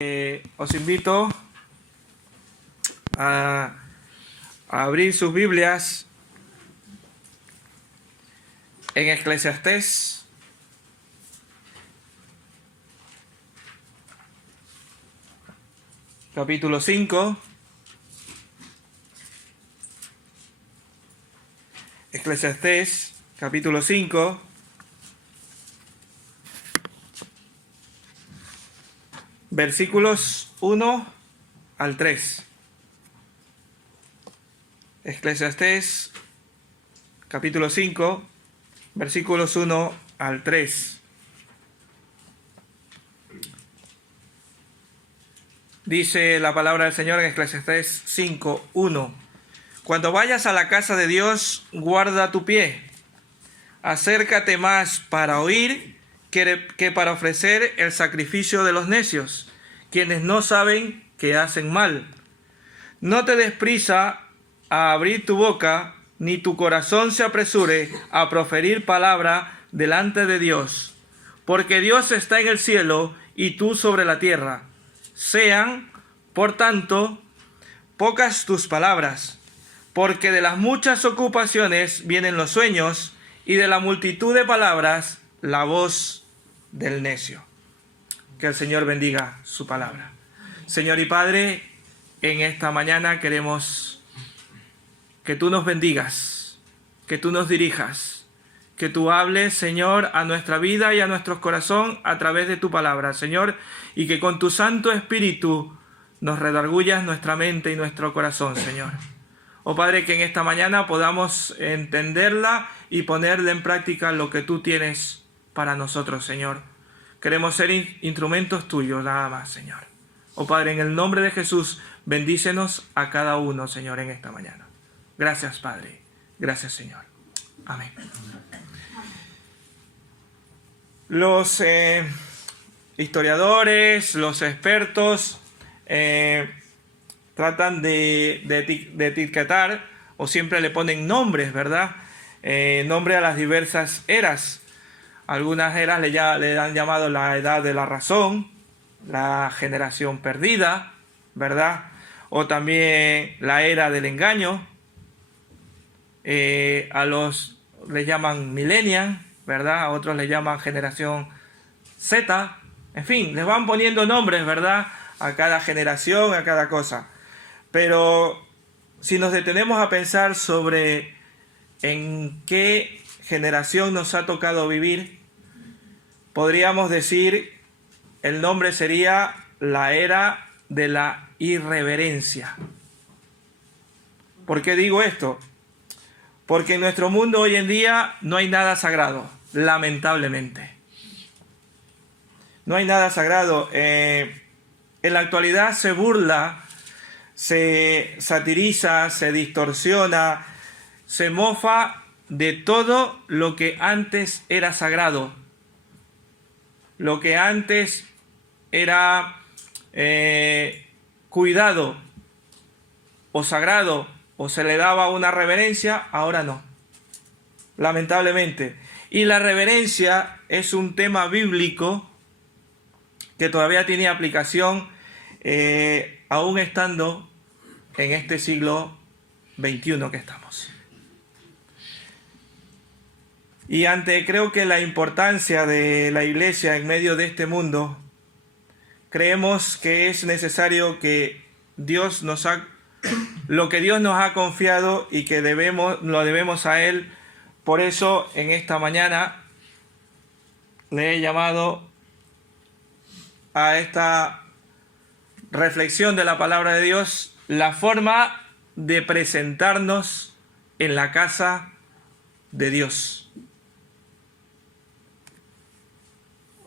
Os invito a abrir sus Biblias en Eclesiastés, capítulo 5. Eclesiastés, capítulo 5. Versículos 1 al 3. Eclesiastés, capítulo 5, versículos 1 al 3. Dice la palabra del Señor en Eclesiastés 5, 1. Cuando vayas a la casa de Dios, guarda tu pie. Acércate más para oír que para ofrecer el sacrificio de los necios, quienes no saben que hacen mal. No te des prisa a abrir tu boca, ni tu corazón se apresure a proferir palabra delante de Dios, porque Dios está en el cielo y tú sobre la tierra. Sean, por tanto, pocas tus palabras, porque de las muchas ocupaciones vienen los sueños, y de la multitud de palabras la voz del necio. Que el Señor bendiga su palabra. Señor y Padre, en esta mañana queremos que tú nos bendigas, que tú nos dirijas, que tú hables, Señor, a nuestra vida y a nuestro corazón a través de tu palabra, Señor, y que con tu Santo Espíritu nos redargullas nuestra mente y nuestro corazón, Señor. Oh Padre, que en esta mañana podamos entenderla y ponerla en práctica lo que tú tienes para nosotros, Señor. Queremos ser instrumentos tuyos, nada más, Señor. Oh Padre, en el nombre de Jesús, bendícenos a cada uno, Señor, en esta mañana. Gracias, Padre. Gracias, Señor. Amén. Los historiadores, los expertos, tratan de etiquetar, o siempre le ponen nombres, ¿verdad? Nombre a las diversas eras. Algunas eras le han llamado la edad de la razón, la generación perdida, ¿verdad? O también la era del engaño. A los les llaman millennial, ¿verdad? A otros le llaman generación Z. En fin, les van poniendo nombres, ¿verdad? A cada generación, a cada cosa. Pero si nos detenemos a pensar sobre en qué generación nos ha tocado vivir, podríamos decir, el nombre sería la era de la irreverencia. ¿Por qué digo esto? Porque en nuestro mundo hoy en día no hay nada sagrado, lamentablemente. No hay nada sagrado. En la actualidad se burla, se satiriza, se distorsiona, se mofa de todo lo que antes era sagrado. Lo que antes era cuidado o sagrado o se le daba una reverencia, ahora no. Lamentablemente. Y la reverencia es un tema bíblico que todavía tiene aplicación aún estando en este siglo XXI que estamos. Y creo que la importancia de la Iglesia en medio de este mundo, creemos que es necesario que lo que Dios nos ha confiado y que lo debemos a Él. Por eso en esta mañana le he llamado a esta reflexión de la palabra de Dios, la forma de presentarnos en la casa de Dios.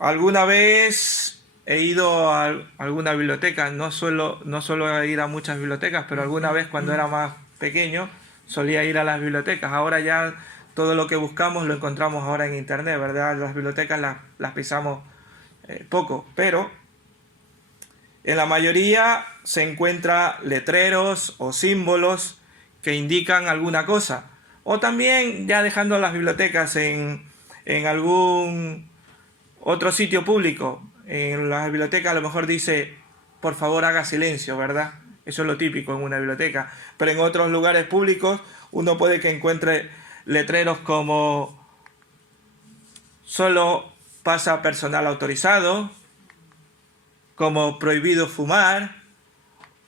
Alguna vez he ido a alguna biblioteca, no suelo ir a muchas bibliotecas, pero alguna vez cuando era más pequeño solía ir a las bibliotecas. Ahora ya todo lo que buscamos lo encontramos ahora en internet, ¿verdad? Las bibliotecas las pisamos poco, pero en la mayoría se encuentra letreros o símbolos que indican alguna cosa. O también ya dejando las bibliotecas en algún otro sitio público. En las bibliotecas a lo mejor dice por favor haga silencio, ¿verdad? Eso es lo típico en una biblioteca. Pero en otros lugares públicos uno puede que encuentre letreros como solo pasa personal autorizado, como prohibido fumar,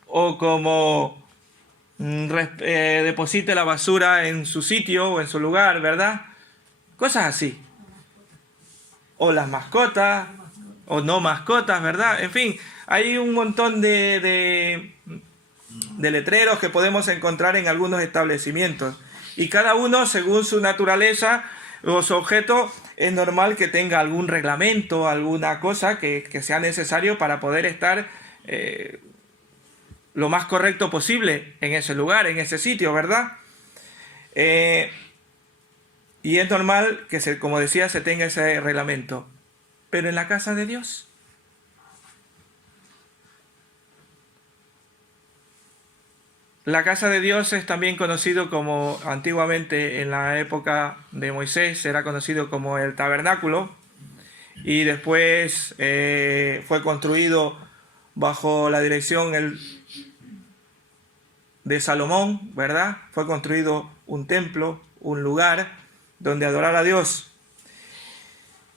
o como deposite la basura en su sitio o en su lugar, ¿verdad? Cosas así. O las mascotas, o no mascotas, ¿verdad? En fin, hay un montón de letreros que podemos encontrar en algunos establecimientos. Y cada uno, según su naturaleza o su objeto, es normal que tenga algún reglamento, alguna cosa que sea necesario para poder estar lo más correcto posible en ese lugar, en ese sitio, ¿verdad? Y es normal que, como decía, se tenga ese reglamento. Pero en la casa de Dios, la casa de Dios es también conocido como, antiguamente en la época de Moisés, era conocido como el tabernáculo, y después fue construido bajo la dirección de Salomón, ¿verdad? Fue construido un templo, un lugar donde adorar a Dios.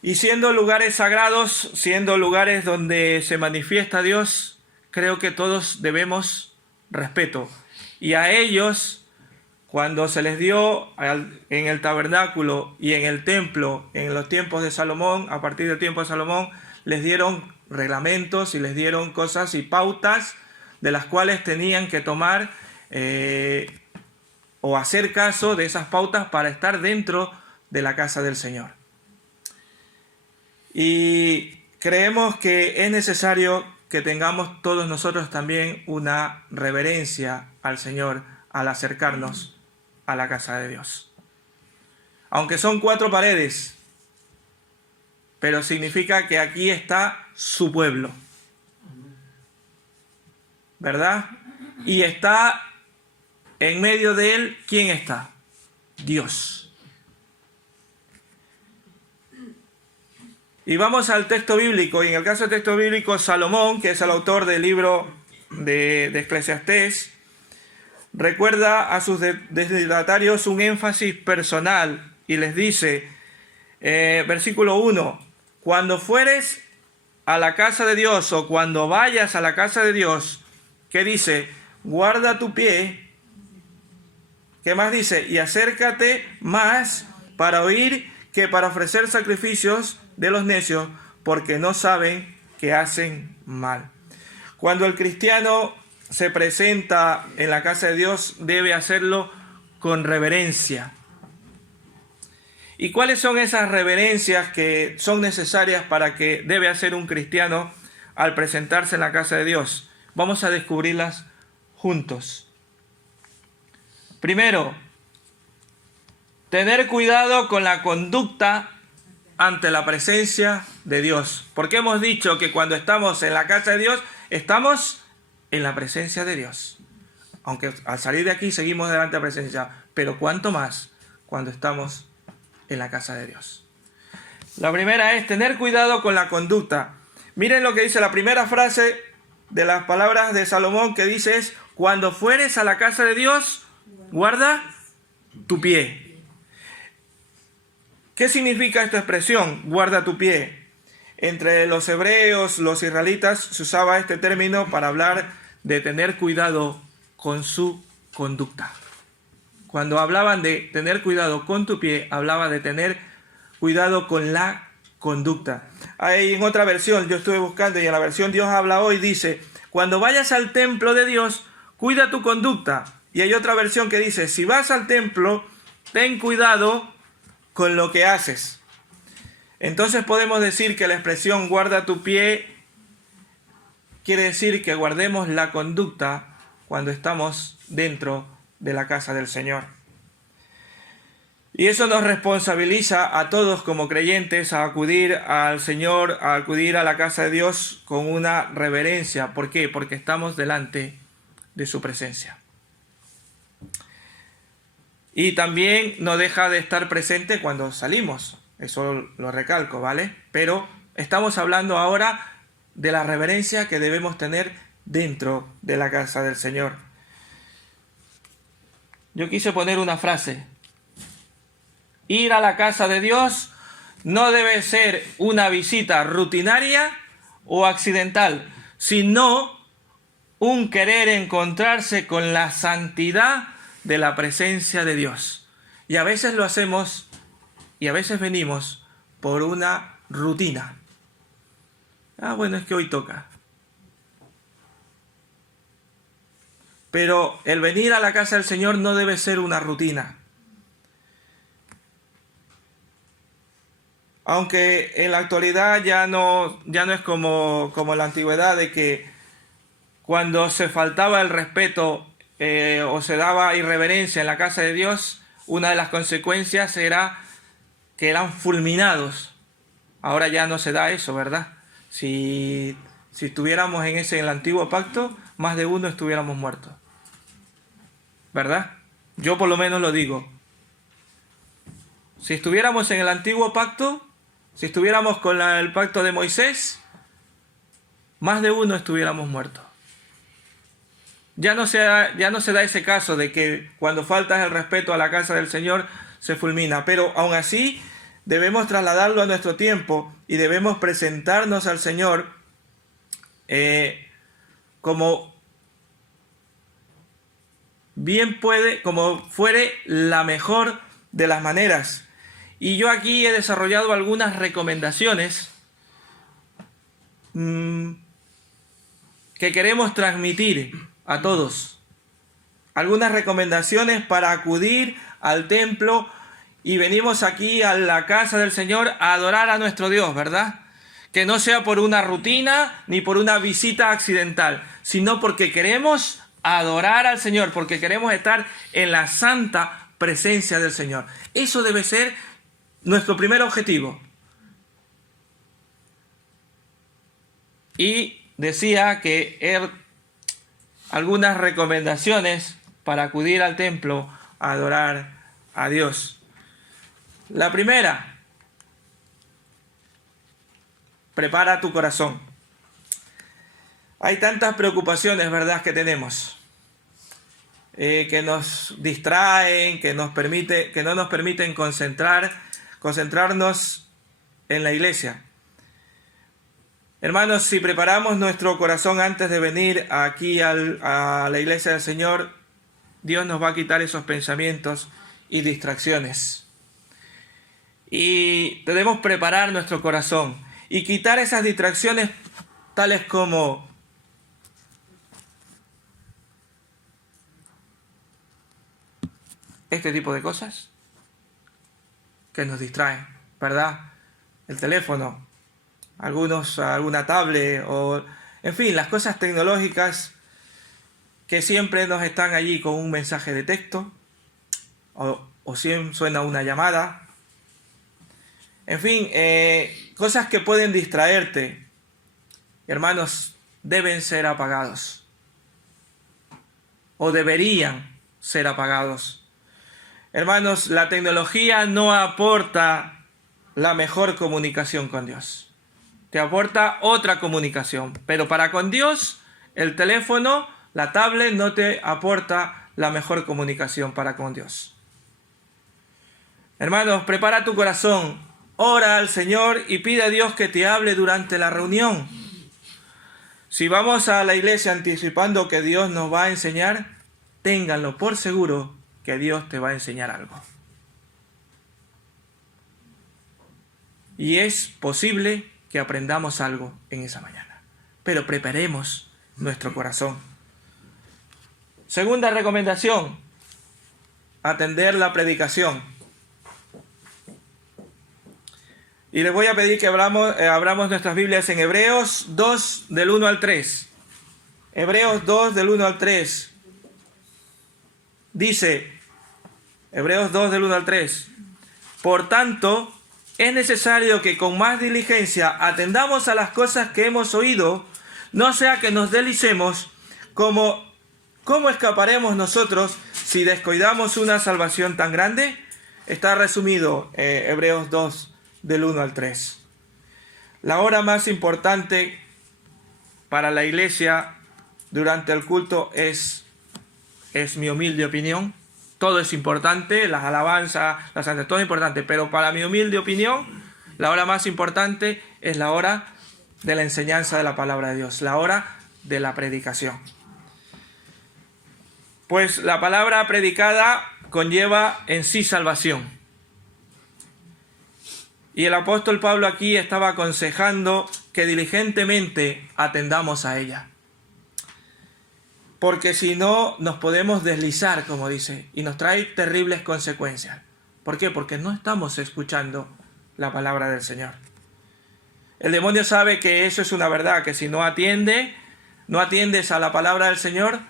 Y siendo lugares sagrados, siendo lugares donde se manifiesta Dios, creo que todos debemos respeto. Y a ellos, cuando se les dio en el tabernáculo y en el templo, en los tiempos de Salomón, a partir del tiempo de Salomón, les dieron reglamentos y les dieron cosas y pautas de las cuales tenían que tomar o hacer caso de esas pautas para estar dentro de la casa del Señor. Y creemos que es necesario que tengamos todos nosotros también una reverencia al Señor al acercarnos a la casa de Dios. Aunque son 4 paredes, pero significa que aquí está su pueblo, ¿verdad? Y está en medio de él, ¿quién está? Dios. Y vamos al texto bíblico, y en el caso del texto bíblico, Salomón, que es el autor del libro de Eclesiastés, recuerda a sus destinatarios un énfasis personal y les dice, versículo 1, cuando fueres a la casa de Dios o cuando vayas a la casa de Dios, ¿qué dice? Guarda tu pie. ¿Qué más dice? Y acércate más para oír que para ofrecer sacrificios de los necios, porque no saben que hacen mal. Cuando el cristiano se presenta en la casa de Dios, debe hacerlo con reverencia. ¿Y cuáles son esas reverencias que son necesarias para que debe hacer un cristiano al presentarse en la casa de Dios? Vamos a descubrirlas juntos. Primero, tener cuidado con la conducta ante la presencia de Dios. Porque hemos dicho que cuando estamos en la casa de Dios, estamos en la presencia de Dios. Aunque al salir de aquí seguimos delante de la presencia. Pero cuánto más cuando estamos en la casa de Dios. La primera es tener cuidado con la conducta. Miren lo que dice la primera frase de las palabras de Salomón, que dice es, cuando fueres a la casa de Dios, guarda tu pie. ¿Qué significa esta expresión? Guarda tu pie. Entre los hebreos, los israelitas, se usaba este término para hablar de tener cuidado con su conducta. Cuando hablaban de tener cuidado con tu pie, hablaba de tener cuidado con la conducta. Hay en otra versión, yo estuve buscando, y en la versión Dios habla hoy, dice, cuando vayas al templo de Dios, cuida tu conducta. Y hay otra versión que dice, si vas al templo, ten cuidado con lo que haces. Entonces podemos decir que la expresión guarda tu pie quiere decir que guardemos la conducta cuando estamos dentro de la casa del Señor. Y eso nos responsabiliza a todos como creyentes a acudir al Señor, a acudir a la casa de Dios con una reverencia. ¿Por qué? Porque estamos delante de su presencia. Y también no deja de estar presente cuando salimos. Eso lo recalco, ¿vale? Pero estamos hablando ahora de la reverencia que debemos tener dentro de la casa del Señor. Yo quise poner una frase. Ir a la casa de Dios no debe ser una visita rutinaria o accidental, sino un querer encontrarse con la santidad de la presencia de Dios. Y a veces lo hacemos y a veces venimos por una rutina. Bueno, es que hoy toca. Pero el venir a la casa del Señor no debe ser una rutina. Aunque en la actualidad ya no es como en la antigüedad, de que cuando se faltaba el respeto o se daba irreverencia en la casa de Dios, una de las consecuencias era que eran fulminados. Ahora ya no se da eso, ¿verdad? Si estuviéramos en el antiguo pacto, más de uno estuviéramos muertos, ¿verdad? Yo por lo menos lo digo. Si estuviéramos en el antiguo pacto, si estuviéramos con el pacto de Moisés, más de uno estuviéramos muertos. Ya no se da ese caso de que cuando faltas el respeto a la casa del Señor se fulmina, pero aún así debemos trasladarlo a nuestro tiempo y debemos presentarnos al Señor como fuere la mejor de las maneras. Y yo aquí he desarrollado algunas recomendaciones que queremos transmitir a todos. Algunas recomendaciones para acudir al templo y venimos aquí a la casa del Señor a adorar a nuestro Dios, ¿verdad? Que no sea por una rutina ni por una visita accidental, sino porque queremos adorar al Señor, porque queremos estar en la santa presencia del Señor. Eso debe ser nuestro primer objetivo. Y decía que algunas recomendaciones para acudir al templo a adorar a Dios. La primera, prepara tu corazón. Hay tantas preocupaciones, ¿verdad?, que tenemos, que nos distraen, que no nos permiten concentrarnos en la iglesia. Hermanos, si preparamos nuestro corazón antes de venir aquí a la iglesia del Señor, Dios nos va a quitar esos pensamientos y distracciones. Y debemos preparar nuestro corazón y quitar esas distracciones tales como este tipo de cosas que nos distraen, ¿verdad? El teléfono, alguna tablet o, en fin, las cosas tecnológicas que siempre nos están allí con un mensaje de texto o siempre suena una llamada. En fin, cosas que pueden distraerte, hermanos, deben ser apagados o deberían ser apagados. Hermanos, la tecnología no aporta la mejor comunicación con Dios. Te aporta otra comunicación, pero para con Dios, el teléfono, la tablet no te aporta la mejor comunicación para con Dios. Hermanos, prepara tu corazón, ora al Señor y pide a Dios que te hable durante la reunión. Si vamos a la iglesia anticipando que Dios nos va a enseñar, ténganlo por seguro que Dios te va a enseñar algo. Y es posible que aprendamos algo en esa mañana, pero preparemos nuestro corazón. Segunda recomendación, atender la predicación. Y les voy a pedir que abramos nuestras Biblias en Hebreos 2, del 1 al 3. Hebreos 2, del 1 al 3. Dice, Hebreos 2, del 1 al 3. Por tanto, es necesario que con más diligencia atendamos a las cosas que hemos oído, no sea que nos deslicemos. ¿Cómo escaparemos nosotros si descuidamos una salvación tan grande? Está resumido Hebreos 2, del 1 al 3. La hora más importante para la iglesia durante el culto es mi humilde opinión. Todo es importante, las alabanzas, las santas, todo es importante, pero para mi humilde opinión, la hora más importante es la hora de la enseñanza de la palabra de Dios, la hora de la predicación. Pues la palabra predicada conlleva en sí salvación. Y el apóstol Pablo aquí estaba aconsejando que diligentemente atendamos a ella. Porque si no, nos podemos deslizar, como dice, y nos trae terribles consecuencias. ¿Por qué? Porque no estamos escuchando la palabra del Señor. El demonio sabe que eso es una verdad, que si no atiendes a la palabra del Señor,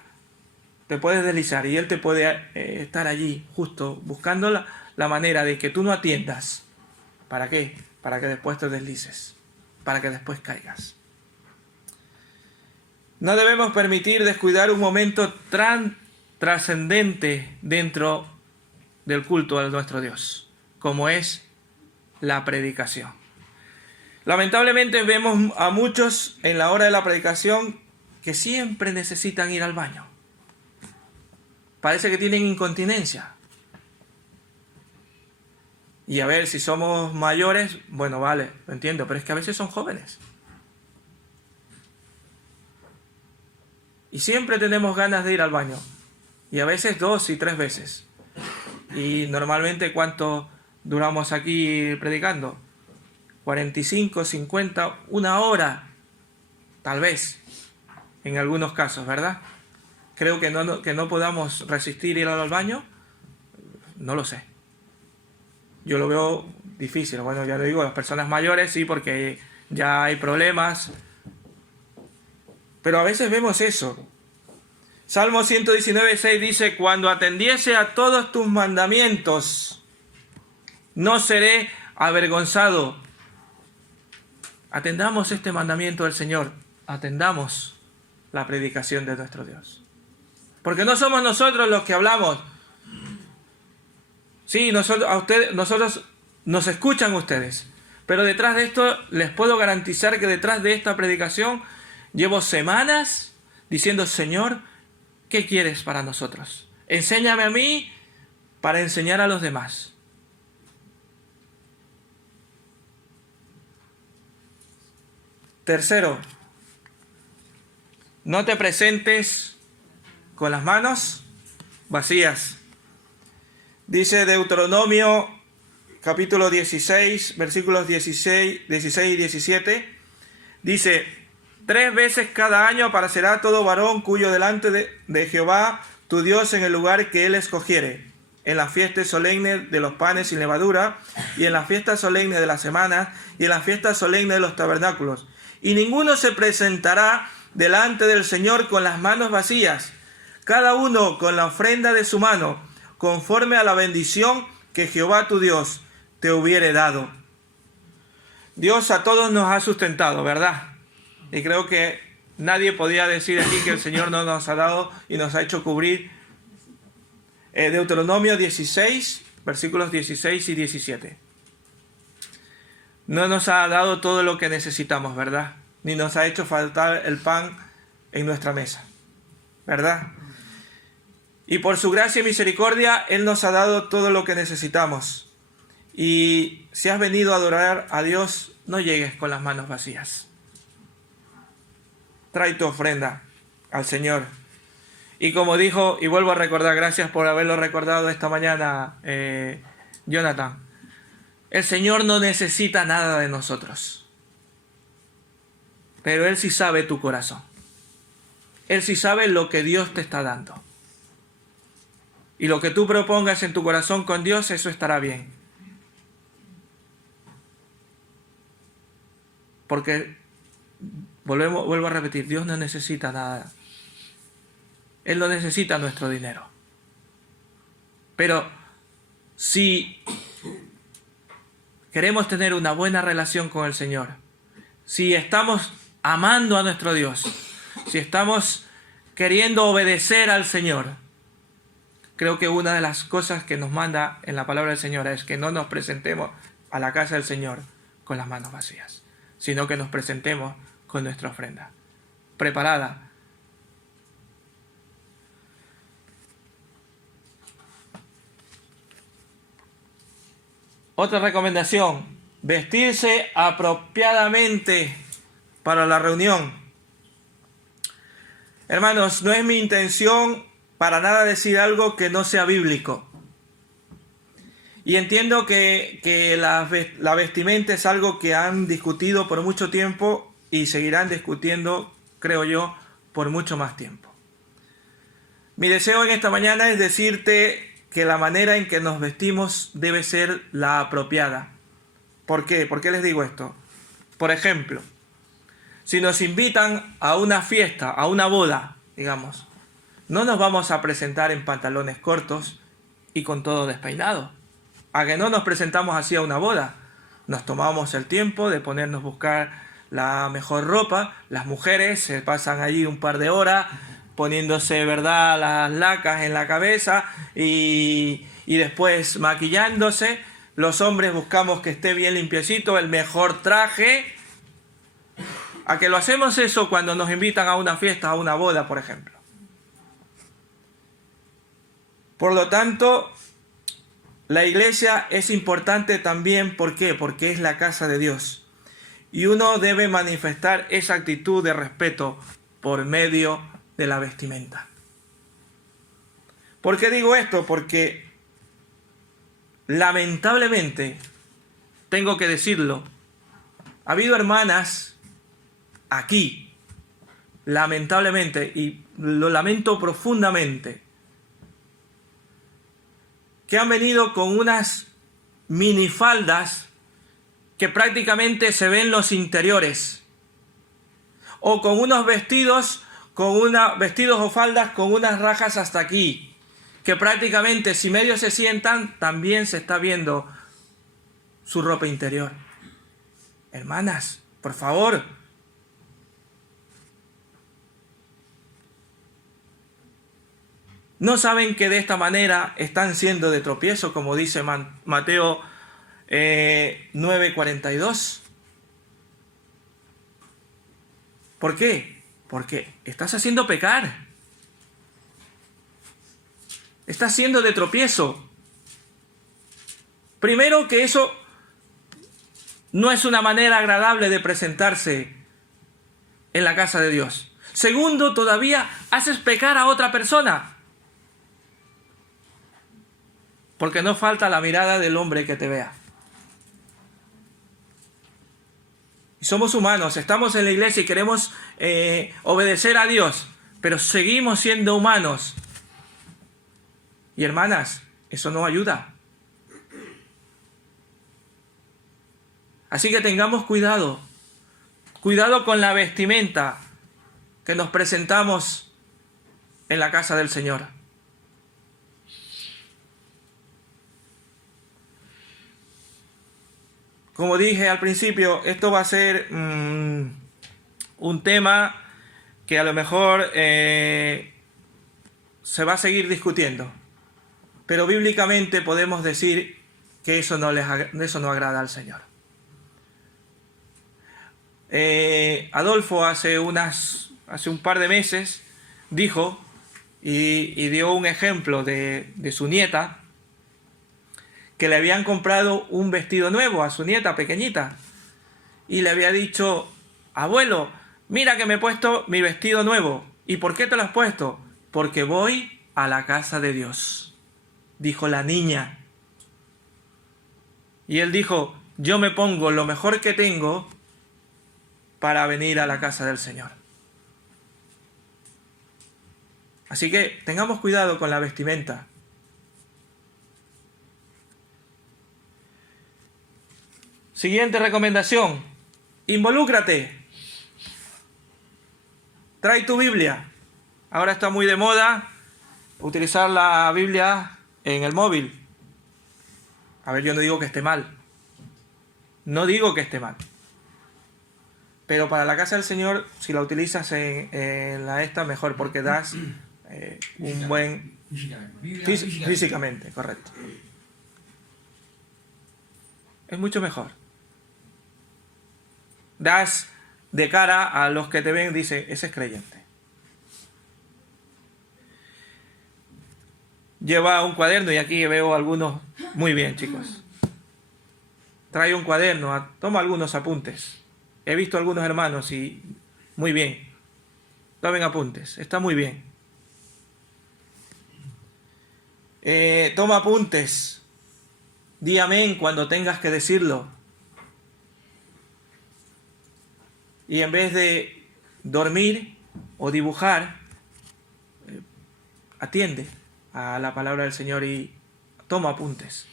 te puedes deslizar y él te puede estar allí justo buscando la manera de que tú no atiendas. ¿Para qué? Para que después te deslices, para que después caigas. No debemos permitir descuidar un momento trascendente dentro del culto a nuestro Dios, como es la predicación. Lamentablemente vemos a muchos en la hora de la predicación que siempre necesitan ir al baño. Parece que tienen incontinencia. Y a ver, si somos mayores, bueno, vale, lo entiendo, pero es que a veces son jóvenes. Y siempre tenemos ganas de ir al baño. Y a veces 2 y 3 veces. Y normalmente, ¿cuánto duramos aquí predicando? 45, 50, 1 hora. Tal vez. En algunos casos, ¿verdad? Creo que no podamos resistir ir al baño. No lo sé. Yo lo veo difícil. Bueno, ya lo digo, las personas mayores sí, porque ya hay problemas. Pero a veces vemos eso. Salmo 119:6 dice: cuando atendiese a todos tus mandamientos, no seré avergonzado. Atendamos este mandamiento del Señor. Atendamos la predicación de nuestro Dios. Porque no somos nosotros los que hablamos. Sí, nosotros nos escuchan ustedes. Pero detrás de esto, les puedo garantizar que detrás de esta predicación llevo semanas diciendo: Señor, ¿qué quieres para nosotros? Enséñame a mí para enseñar a los demás. Tercero, no te presentes con las manos vacías. Dice Deuteronomio capítulo 16, versículos 16 y 17. Dice: 3 veces cada año aparecerá todo varón cuyo delante de Jehová tu Dios en el lugar que él escogiere, en las fiestas solemnes de los panes sin levadura, y en las fiestas solemnes de las semanas, y en las fiestas solemnes de los tabernáculos. Y ninguno se presentará delante del Señor con las manos vacías, cada uno con la ofrenda de su mano, conforme a la bendición que Jehová tu Dios te hubiere dado. Dios a todos nos ha sustentado, ¿verdad? Y creo que nadie podía decir aquí que el Señor no nos ha dado y nos ha hecho cubrir. Deuteronomio 16, versículos 16 y 17. No nos ha dado todo lo que necesitamos, ¿verdad? Ni nos ha hecho faltar el pan en nuestra mesa, ¿verdad? Y por su gracia y misericordia, Él nos ha dado todo lo que necesitamos. Y si has venido a adorar a Dios, no llegues con las manos vacías. Trae tu ofrenda al Señor. Y como dijo, y vuelvo a recordar, gracias por haberlo recordado esta mañana, Jonathan, el Señor no necesita nada de nosotros. Pero Él sí sabe tu corazón. Él sí sabe lo que Dios te está dando. Y lo que tú propongas en tu corazón con Dios, eso estará bien. Porque, vuelvo a repetir, Dios no necesita nada. Él no necesita nuestro dinero. Pero si queremos tener una buena relación con el Señor, si estamos amando a nuestro Dios, si estamos queriendo obedecer al Señor, creo que una de las cosas que nos manda en la palabra del Señor es que no nos presentemos a la casa del Señor con las manos vacías, sino que nos presentemos con nuestra ofrenda preparada Otra recomendación, vestirse apropiadamente para la reunión. Hermanos, no es mi intención para nada decir algo que no sea bíblico. Y entiendo que la vestimenta es algo que han discutido por mucho tiempo y seguirán discutiendo, creo yo, por mucho más tiempo. Mi deseo en esta mañana es decirte que la manera en que nos vestimos debe ser la apropiada. ¿Por qué? ¿Por qué les digo esto? Por ejemplo, si nos invitan a una fiesta, a una boda, digamos, no nos vamos a presentar en pantalones cortos y con todo despeinado. A que no nos presentamos así a una boda. Nos tomamos el tiempo de ponernos a buscar la mejor ropa. Las mujeres se pasan allí un par de horas poniéndose, ¿verdad?, las lacas en la cabeza y después maquillándose. Los hombres buscamos que esté bien limpiecito, el mejor traje. A que lo hacemos eso cuando nos invitan a una fiesta, a una boda, por ejemplo. Por lo tanto, la iglesia es importante también, ¿por qué? Porque es la casa de Dios. Y uno debe manifestar esa actitud de respeto por medio de la vestimenta. ¿Por qué digo esto? Porque lamentablemente, tengo que decirlo, ha habido hermanas aquí, lamentablemente, y lo lamento profundamente, que han venido con unas minifaldas que prácticamente se ven los interiores, o con unos vestidos o faldas con unas rajas hasta aquí, que prácticamente si medio se sientan también se está viendo su ropa interior. Hermanas, por favor, ¿no saben que de esta manera están siendo de tropiezo, como dice Mateo 9:42? ¿Por qué? Porque estás haciendo pecar. Estás siendo de tropiezo. Primero, que eso no es una manera agradable de presentarse en la casa de Dios. Segundo, todavía haces pecar a otra persona. Porque no falta la mirada del hombre que te vea. Y somos humanos, estamos en la iglesia y queremos obedecer a Dios, pero seguimos siendo humanos. Y hermanas, eso no ayuda. Así que tengamos cuidado. Cuidado con la vestimenta que nos presentamos en la casa del Señor. Como dije al principio, esto va a ser un tema que a lo mejor se va a seguir discutiendo. Pero bíblicamente podemos decir que eso no agrada al Señor. Adolfo hace un par de meses dijo y dio un ejemplo de su nieta, que le habían comprado un vestido nuevo a su nieta pequeñita y le había dicho: abuelo, mira que me he puesto mi vestido nuevo. ¿Y por qué te lo has puesto? Porque voy a la casa de Dios, dijo la niña. Y él dijo: yo me pongo lo mejor que tengo para venir a la casa del Señor. Así que tengamos cuidado con la vestimenta. Siguiente recomendación: involúcrate. Trae tu Biblia. Ahora está muy de moda utilizar la Biblia en el móvil. A ver, yo no digo que esté mal. No digo que esté mal. Pero para la casa del Señor, si la utilizas en la esta, mejor, porque das un buen... Físicamente, correcto. Es mucho mejor. Das de cara a los que te ven, dice: ese es creyente. Lleva un cuaderno y aquí veo algunos. Muy bien, chicos. trae un cuaderno, toma algunos apuntes. He visto algunos hermanos y muy bien. Tomen apuntes, está muy bien. Toma apuntes. Di amén cuando tengas que decirlo. Y en vez de dormir o dibujar, atiende a la palabra del Señor y toma apuntes.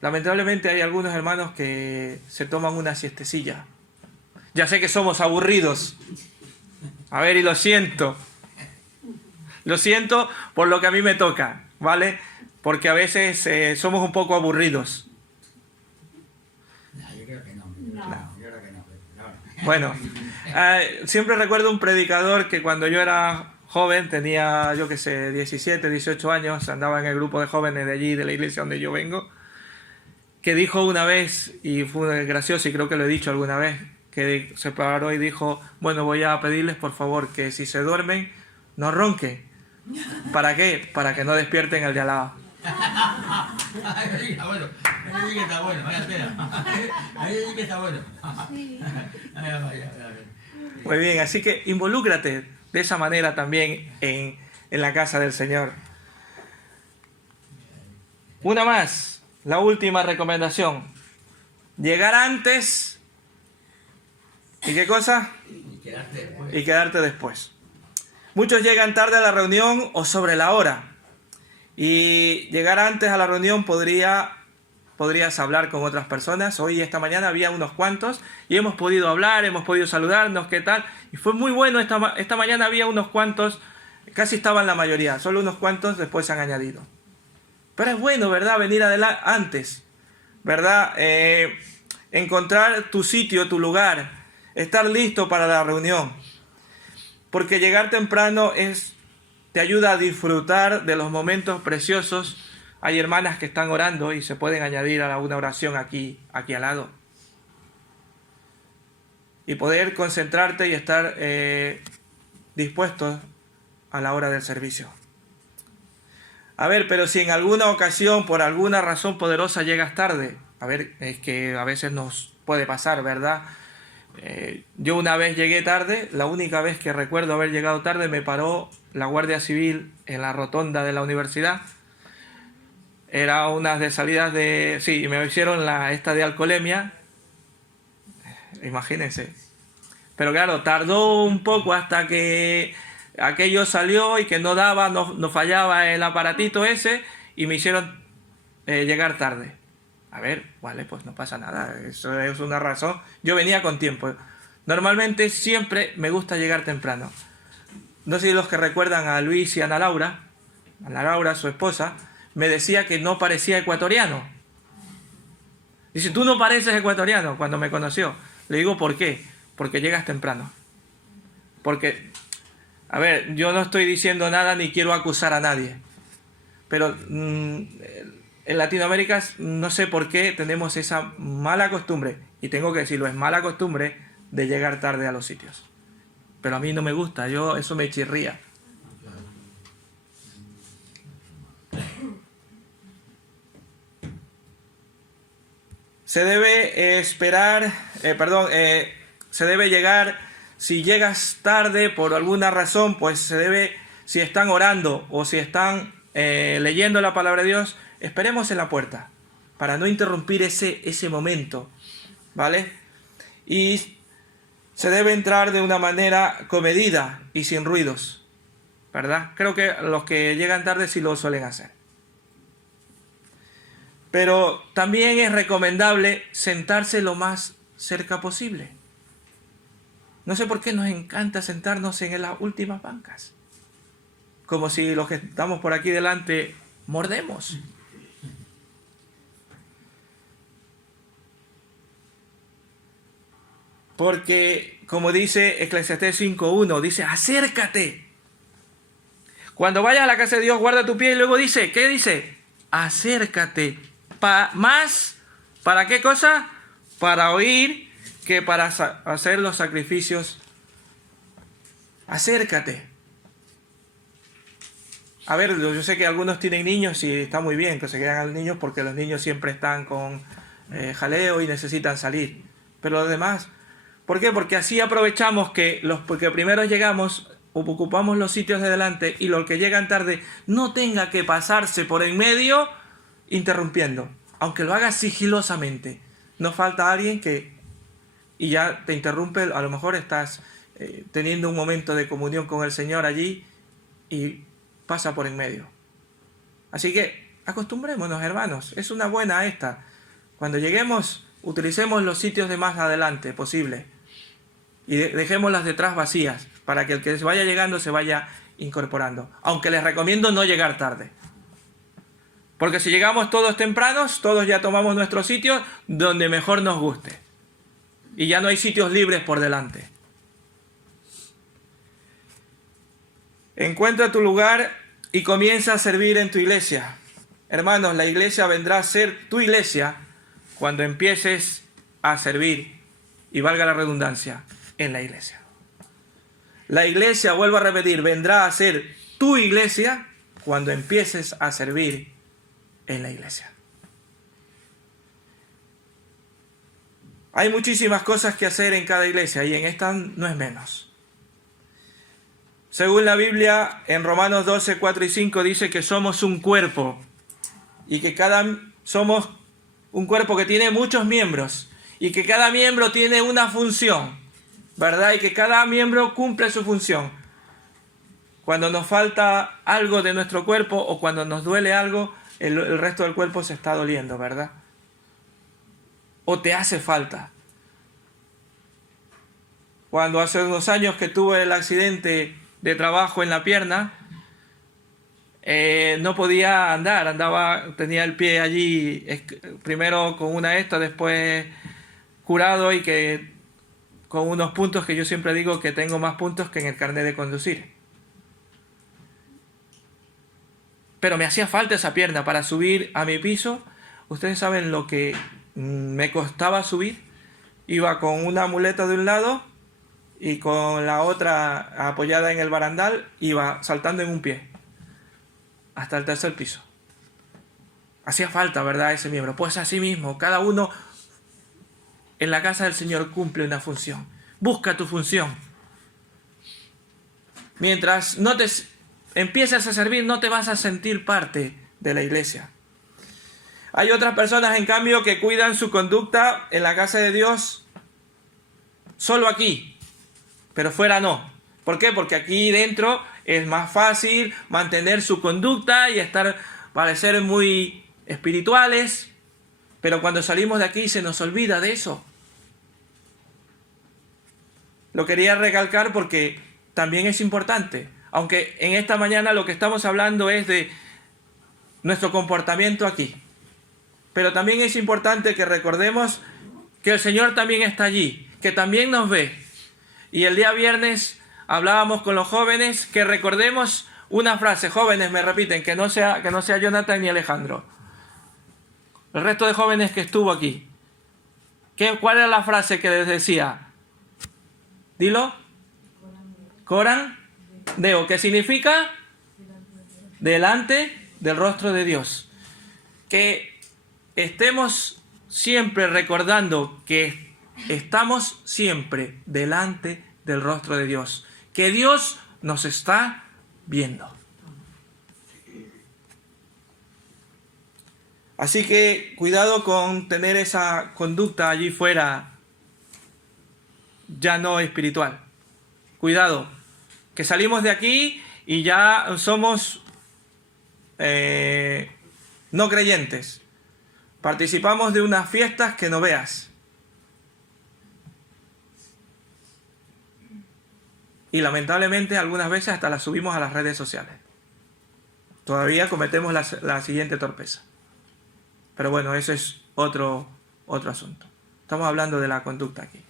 Lamentablemente hay algunos hermanos que se toman una siestecilla. Ya sé que somos aburridos. A ver, y lo siento. Lo siento por lo que a mí me toca, ¿vale? Porque a veces somos un poco aburridos. No, yo creo que no. Yo creo que no. Bueno, siempre recuerdo un predicador que cuando yo era joven, tenía, yo qué sé, 17, 18 años, andaba en el grupo de jóvenes de allí, de la iglesia donde yo vengo, que dijo una vez, y fue gracioso y creo que lo he dicho alguna vez, que se paró y dijo, bueno, voy a pedirles por favor que si se duermen, no ronquen. ¿Para qué? Para que no despierten al de al lado. Ahí está bueno. Ahí sí que está bueno. Vaya tela. Ahí sí que está bueno. Muy bien, así que involúcrate de esa manera también en la casa del Señor. Una más, la última recomendación. Llegar antes. ¿Y qué cosa? Y quedarte después. Muchos llegan tarde a la reunión o sobre la hora. Y llegar antes a la reunión podrías hablar con otras personas. Hoy, esta mañana, había unos cuantos y hemos podido hablar, hemos podido saludarnos, ¿qué tal? Y fue muy bueno, esta mañana había unos cuantos, casi estaban la mayoría, solo unos cuantos después se han añadido. Pero es bueno, ¿verdad? Venir antes, ¿verdad? Encontrar tu sitio, tu lugar, estar listo para la reunión. Porque llegar temprano te ayuda a disfrutar de los momentos preciosos. Hay hermanas que están orando y se pueden añadir a una oración aquí al lado. Y poder concentrarte y estar dispuestos a la hora del servicio. A ver, pero si en alguna ocasión, por alguna razón poderosa, llegas tarde, a ver, es que a veces nos puede pasar, ¿verdad? Yo una vez llegué tarde, la única vez que recuerdo haber llegado tarde, me paró la Guardia Civil en la rotonda de la universidad. Era unas de salidas de... Sí, me hicieron esta de alcoholemia. Imagínense. Pero claro, tardó un poco hasta que aquello salió y que no daba, no fallaba el aparatito ese y me hicieron llegar tarde. A ver, vale, pues no pasa nada, eso es una razón. Yo venía con tiempo. Normalmente siempre me gusta llegar temprano. No sé si los que recuerdan a Luis y a Ana Laura, su esposa, me decía que no parecía ecuatoriano. Dice, tú no pareces ecuatoriano cuando me conoció. Le digo, ¿por qué? Porque llegas temprano. Porque, a ver, yo no estoy diciendo nada ni quiero acusar a nadie. Pero en Latinoamérica no sé por qué tenemos esa mala costumbre, y tengo que decirlo, es mala costumbre de llegar tarde a los sitios. Pero a mí no me gusta, eso me chirría. Se debe se debe llegar, si llegas tarde por alguna razón, pues si están orando o si están leyendo la palabra de Dios, esperemos en la puerta para no interrumpir ese momento, ¿vale? Y se debe entrar de una manera comedida y sin ruidos, ¿verdad? Creo que los que llegan tarde sí lo suelen hacer. Pero también es recomendable sentarse lo más cerca posible. No sé por qué nos encanta sentarnos en las últimas bancas. Como si los que estamos por aquí delante mordemos. Porque, como dice Eclesiastés 5.1, dice, acércate. Cuando vayas a la casa de Dios, guarda tu pie. Y luego dice, ¿qué dice? Acércate. ¿Para qué cosa? Para oír que para hacer los sacrificios. Acércate. A ver, yo sé que algunos tienen niños y está muy bien que se quedan a los niños porque los niños siempre están con jaleo y necesitan salir. Pero los demás, ¿por qué? Porque así aprovechamos porque primero llegamos, ocupamos los sitios de delante y los que llegan tarde no tenga que pasarse por en medio interrumpiendo, aunque lo haga sigilosamente. No falta alguien que y ya te interrumpe, a lo mejor estás teniendo un momento de comunión con el Señor allí y pasa por en medio. Así que acostumbrémonos, hermanos, es una buena esta. Cuando lleguemos, utilicemos los sitios de más adelante posible y dejemos las detrás vacías para que el que se vaya llegando se vaya incorporando. Aunque les recomiendo no llegar tarde. Porque si llegamos todos tempranos, todos ya tomamos nuestro sitio donde mejor nos guste. Y ya no hay sitios libres por delante. Encuentra tu lugar y comienza a servir en tu iglesia. Hermanos, la iglesia vendrá a ser tu iglesia cuando empieces a servir, y valga la redundancia, en la iglesia. La iglesia, vuelvo a repetir, vendrá a ser tu iglesia cuando empieces a servir en la iglesia. Hay muchísimas cosas que hacer en cada iglesia y en esta no es menos. Según la Biblia, en Romanos 12, 4 y 5 dice que somos un cuerpo y que somos un cuerpo que tiene muchos miembros y que cada miembro tiene una función, ¿verdad? Y que cada miembro cumple su función. Cuando nos falta algo de nuestro cuerpo o cuando nos duele algo, el resto del cuerpo se está doliendo, ¿verdad? O te hace falta. Cuando hace unos años que tuve el accidente de trabajo en la pierna, no podía andar, tenía el pie allí, primero con una después curado y que con unos puntos que yo siempre digo que tengo más puntos que en el carnet de conducir. Pero me hacía falta esa pierna para subir a mi piso. Ustedes saben lo que me costaba subir. Iba con una muleta de un lado y con la otra apoyada en el barandal, iba saltando en un pie hasta el tercer piso. Hacía falta, ¿verdad?, ese miembro. Pues así mismo, cada uno en la casa del Señor cumple una función. Busca tu función. Mientras no te empieces a servir, no te vas a sentir parte de la iglesia. Hay otras personas, en cambio, que cuidan su conducta en la casa de Dios solo aquí, pero fuera no. ¿Por qué? Porque aquí dentro es más fácil mantener su conducta y parecer muy espirituales, pero cuando salimos de aquí se nos olvida de eso. Lo quería recalcar porque también es importante, aunque en esta mañana lo que estamos hablando es de nuestro comportamiento aquí. Pero también es importante que recordemos que el Señor también está allí, que también nos ve. Y el día viernes hablábamos con los jóvenes que recordemos una frase. Jóvenes, me repiten, que no sea Jonathan ni Alejandro. El resto de jóvenes que estuvo aquí. ¿Cuál era la frase que les decía? Dilo. Coran Deo. ¿Qué significa? Delante del rostro de Dios. Que estemos siempre recordando que estamos siempre delante del rostro de Dios. Que Dios nos está viendo. Así que cuidado con tener esa conducta allí fuera, ya no espiritual. Cuidado, que salimos de aquí y ya somos no creyentes. Participamos de unas fiestas que no veas. Y lamentablemente algunas veces hasta las subimos a las redes sociales. Todavía cometemos la siguiente torpeza. Pero bueno, eso es otro asunto. Estamos hablando de la conducta aquí.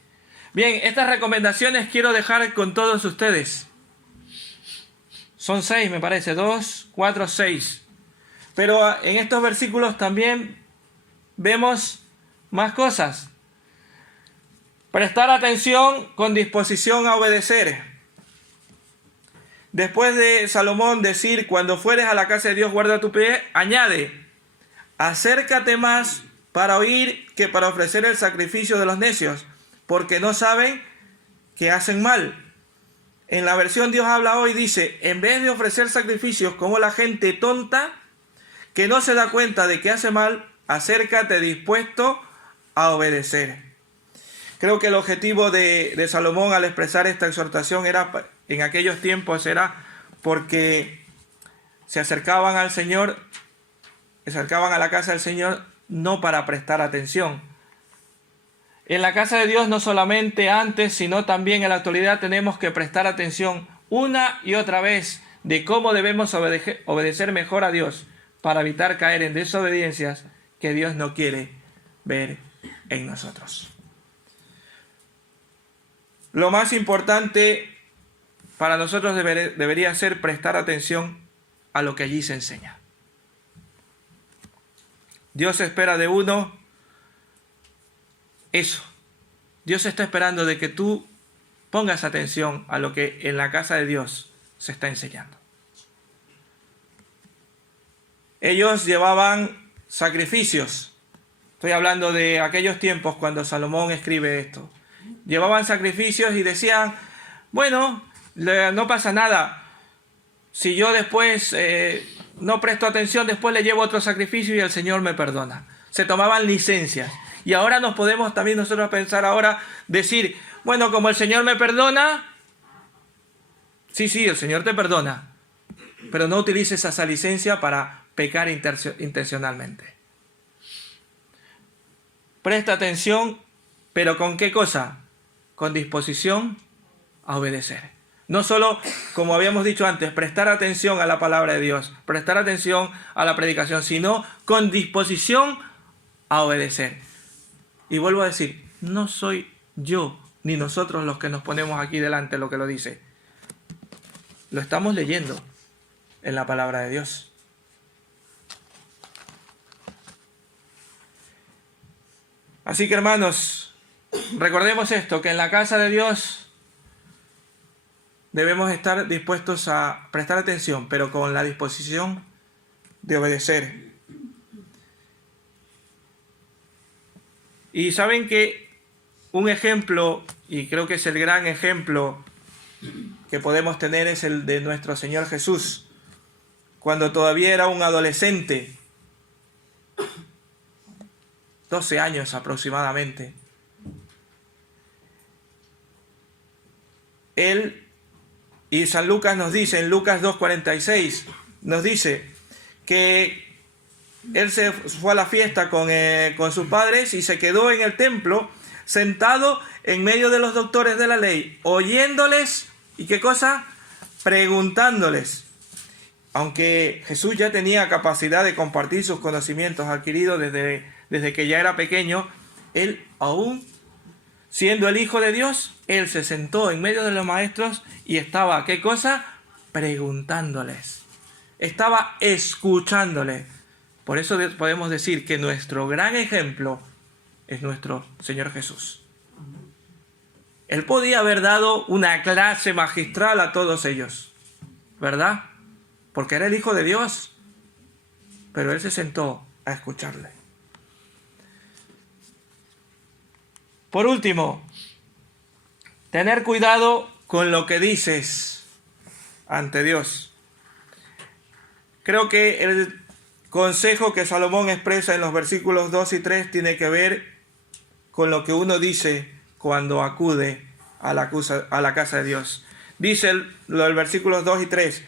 Bien, estas recomendaciones quiero dejar con todos ustedes. Son 6, me parece. 2, 4, 6. Pero en estos versículos también vemos más cosas. Prestar atención con disposición a obedecer. Después de Salomón decir, cuando fueres a la casa de Dios, guarda tu pie, añade, acércate más para oír que para ofrecer el sacrificio de los necios, porque no saben que hacen mal. En la versión Dios habla hoy dice, en vez de ofrecer sacrificios como la gente tonta, que no se da cuenta de que hace mal, acércate dispuesto a obedecer. Creo que el objetivo de Salomón al expresar esta exhortación era, en aquellos tiempos, era porque se acercaban al Señor, se acercaban a la casa del Señor no para prestar atención. En la casa de Dios no solamente antes, sino también en la actualidad tenemos que prestar atención una y otra vez de cómo debemos obedecer mejor a Dios para evitar caer en desobediencias que Dios no quiere ver en nosotros. Lo más importante para nosotros debería ser prestar atención a lo que allí se enseña. Dios espera de uno eso. Dios está esperando de que tú pongas atención a lo que en la casa de Dios se está enseñando. Ellos llevaban sacrificios. Estoy hablando de aquellos tiempos cuando Salomón escribe esto. Llevaban sacrificios y decían, bueno, no pasa nada. Si yo después no presto atención, después le llevo otro sacrificio y el Señor me perdona. Se tomaban licencias. Y ahora nos podemos también nosotros pensar ahora, decir, bueno, como el Señor me perdona, sí, el Señor te perdona, pero no utilices esa licencia para pecar intencionalmente. Presta atención, pero ¿con qué cosa? Con disposición a obedecer. No solo, como habíamos dicho antes, prestar atención a la palabra de Dios, prestar atención a la predicación, sino con disposición a obedecer. Y vuelvo a decir, no soy yo ni nosotros los que nos ponemos aquí delante lo que lo dice. Lo estamos leyendo en la palabra de Dios. Así que, hermanos, recordemos esto, que en la casa de Dios debemos estar dispuestos a prestar atención, pero con la disposición de obedecer. Y saben que un ejemplo, y creo que es el gran ejemplo que podemos tener, es el de nuestro Señor Jesús. Cuando todavía era un adolescente, 12 años aproximadamente, él, y San Lucas nos dice, en Lucas 2:46, nos dice que él se fue a la fiesta con sus padres y se quedó en el templo sentado en medio de los doctores de la ley, oyéndoles, ¿y qué cosa? Preguntándoles. Aunque Jesús ya tenía capacidad de compartir sus conocimientos adquiridos desde que ya era pequeño, él aún siendo el Hijo de Dios, él se sentó en medio de los maestros y estaba, ¿qué cosa? Preguntándoles. Estaba escuchándoles. Por eso podemos decir que nuestro gran ejemplo es nuestro Señor Jesús. Él podía haber dado una clase magistral a todos ellos, ¿verdad? Porque era el Hijo de Dios. Pero él se sentó a escucharle. Por último, tener cuidado con lo que dices ante Dios. Creo que el consejo que Salomón expresa en los versículos 2 y 3 tiene que ver con lo que uno dice cuando acude a la casa de Dios. Dice el versículos 2 y 3,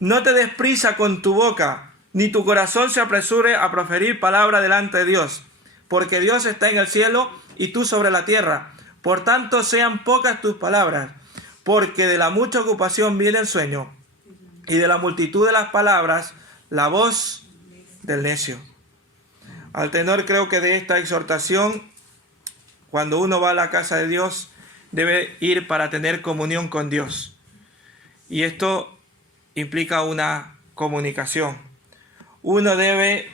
no te des prisa con tu boca, ni tu corazón se apresure a proferir palabra delante de Dios, porque Dios está en el cielo y tú sobre la tierra. Por tanto, sean pocas tus palabras, porque de la mucha ocupación viene el sueño, y de la multitud de las palabras, la voz del necio. Al tenor, creo que de esta exhortación, cuando uno va a la casa de Dios, debe ir para tener comunión con Dios. Y esto implica una comunicación. Uno debe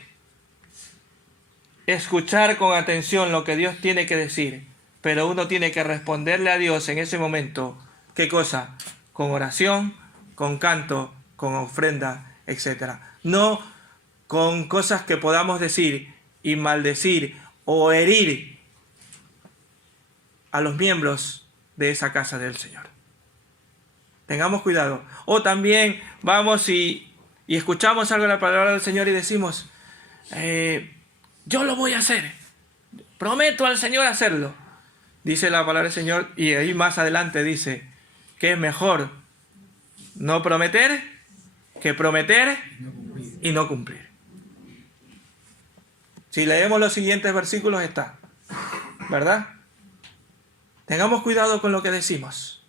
escuchar con atención lo que Dios tiene que decir, pero uno tiene que responderle a Dios en ese momento. ¿Qué cosa? Con oración, con canto, con ofrenda, etc. No con cosas que podamos decir y maldecir o herir a los miembros de esa casa del Señor. Tengamos cuidado. O también vamos y escuchamos algo de la palabra del Señor y decimos, yo lo voy a hacer. Prometo al Señor hacerlo. Dice la palabra del Señor y ahí más adelante dice que es mejor no prometer que prometer y no cumplir. Si leemos los siguientes versículos está, ¿verdad? Tengamos cuidado con lo que decimos.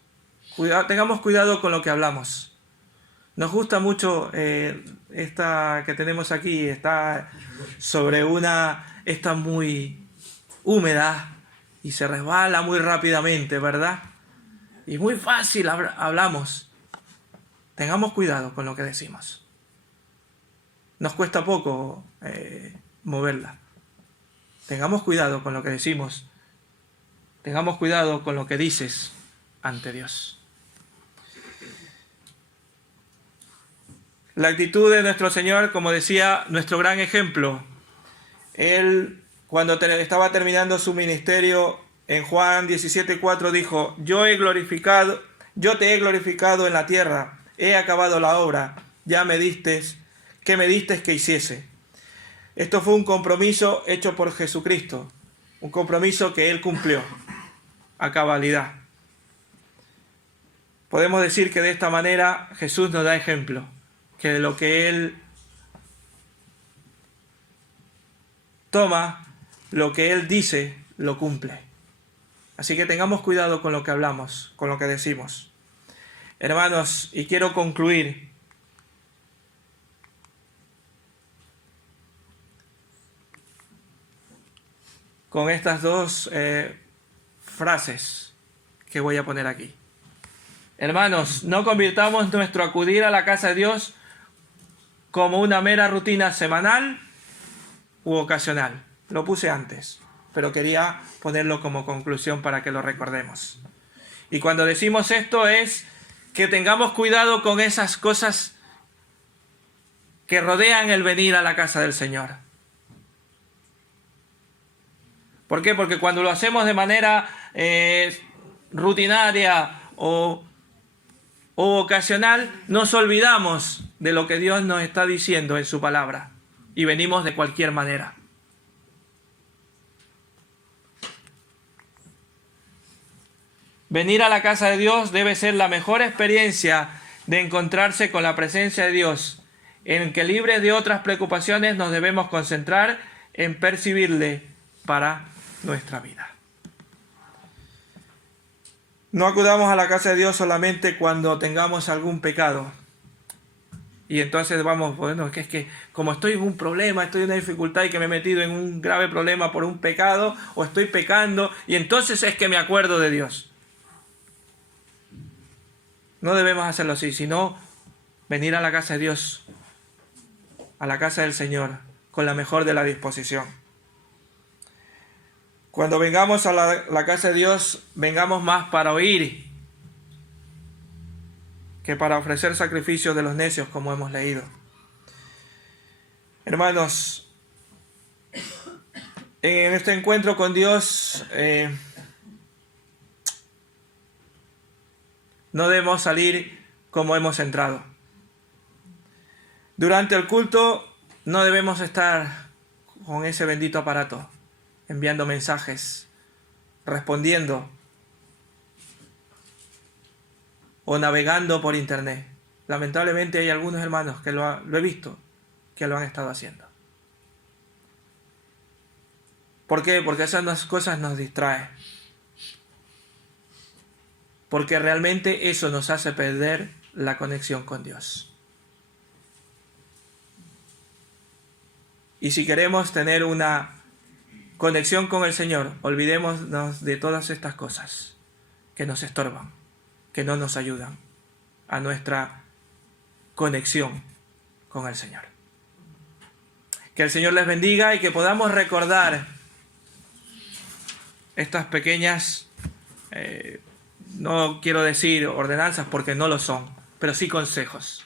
Tengamos cuidado con lo que hablamos. Nos gusta mucho esta que tenemos aquí, está sobre está muy húmeda y se resbala muy rápidamente, ¿verdad? Y muy fácil hablamos. Tengamos cuidado con lo que decimos. Nos cuesta poco moverla. Tengamos cuidado con lo que decimos. Tengamos cuidado con lo que dices ante Dios. La actitud de nuestro Señor, como decía, nuestro gran ejemplo. Él, cuando estaba terminando su ministerio, en Juan 17:4 dijo, yo te he glorificado en la tierra, he acabado la obra, ya me diste que hiciese. Esto fue un compromiso hecho por Jesucristo, un compromiso que Él cumplió a cabalidad. Podemos decir que de esta manera Jesús nos da ejemplo, que de lo que Él toma, lo que Él dice, lo cumple. Así que tengamos cuidado con lo que hablamos, con lo que decimos. Hermanos, y quiero concluir con estas dos frases que voy a poner aquí. Hermanos, no convirtamos nuestro acudir a la casa de Dios como una mera rutina semanal u ocasional. Lo puse antes, pero quería ponerlo como conclusión para que lo recordemos. Y cuando decimos esto es que tengamos cuidado con esas cosas que rodean el venir a la casa del Señor. ¿Por qué? Porque cuando lo hacemos de manera rutinaria o ocasional, nos olvidamos de lo que Dios nos está diciendo en su palabra y venimos de cualquier manera. Venir a la casa de Dios debe ser la mejor experiencia de encontrarse con la presencia de Dios, en que libres de otras preocupaciones nos debemos concentrar en percibirle para nuestra vida. No acudamos a la casa de Dios solamente cuando tengamos algún pecado. Y entonces vamos, bueno, es que como estoy en un problema, estoy en una dificultad y que me he metido en un grave problema por un pecado, o estoy pecando, y entonces es que me acuerdo de Dios. No debemos hacerlo así, sino venir a la casa de Dios, a la casa del Señor, con la mejor de la disposición. Cuando vengamos a la casa de Dios, vengamos más para oír que para ofrecer sacrificios de los necios, como hemos leído. Hermanos, en este encuentro con Dios, no debemos salir como hemos entrado. Durante el culto no debemos estar con ese bendito aparato, enviando mensajes, respondiendo o navegando por internet. Lamentablemente hay algunos hermanos que lo he visto, que lo han estado haciendo. ¿Por qué? Porque esas cosas nos distraen. Porque realmente eso nos hace perder la conexión con Dios. Y si queremos tener una conexión con el Señor, olvidémonos de todas estas cosas que nos estorban, que no nos ayudan a nuestra conexión con el Señor. Que el Señor les bendiga y que podamos recordar estas pequeñas, no quiero decir ordenanzas porque no lo son, pero sí consejos.